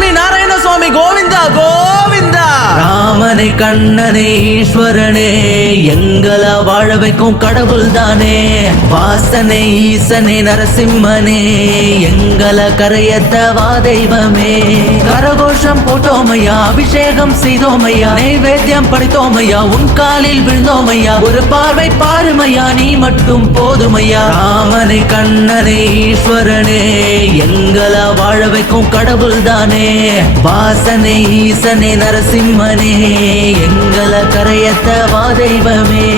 லட்சுமி நாராயண சுவாமி கோவிந்தா கோவிந்தா. ராமனை கண்ணனே ஈஸ்வரனே எங்களை வாழ வைக்கும் கடவுள் தானே. வாசனை ஈசனே நரசிம்மனே எங்களை கரையத்தவா தெய்வமே. கரகோஷம் போட்டோமையா, அபிஷேகம் செய்தோமையா, நைவேத்தியம் படைத்தோமையா, உன் காலில் விழுந்தோமையா. ஒரு பார்வை பாருமையா, நீ மட்டும் போதுமையா. ராமனை கண்ணனே ஈஸ்வரனே எங்களை வாழ வைக்கும் கடவுள் தானே. வாசனை ஈசனே நரசிம்மனே எங்களை கரையத்தவா தெய்வமே.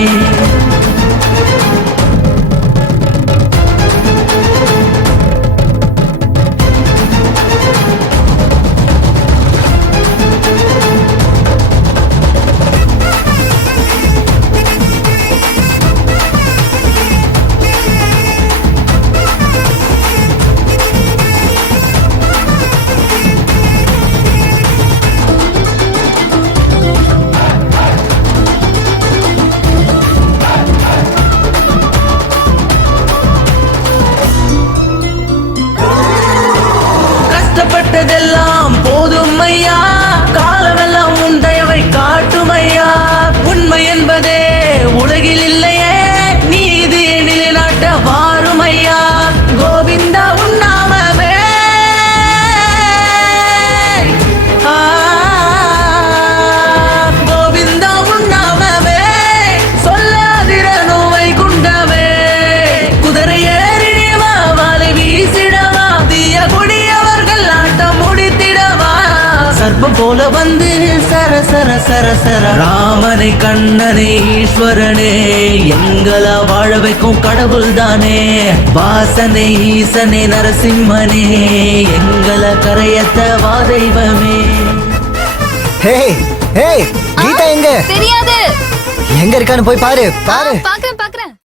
கஷ்டப்பட்டதெல்லாம் போதும் ஐயா, காலமெல்லாம் உன் தயவை காட்டும் ஐயா. உண்மை என்பதே உலகில் இல்லையே, நீதி நிலைநாட்ட வாரும் ஐயா. கோவிந்தா உன் நாமமே கோவிந்தா உன் நாமமே சொல்லாதிர நோவை குண்டமே. குதிரை ஏறி வாழை வீசிடவா, தீய கொடியவர்கள் ஆட்டம் முடித்திடவா. சர்ப்பம் போல வந்து சர சர சர சர. ராமனை கண்ணனே ஈஸ்வரனே எங்களை வாழ வைக்கும் கடவுள் தானே. வாசனை ஈசனே நரசிம்மனே எங்களை கரையத்தவா தெய்வமே. ஹே ஹே, கீதா எங்க? தெரியாது. எங்க இருக்கான்னு போய் பாரு பாரு. பாக்குறேன் பாக்குறேன்.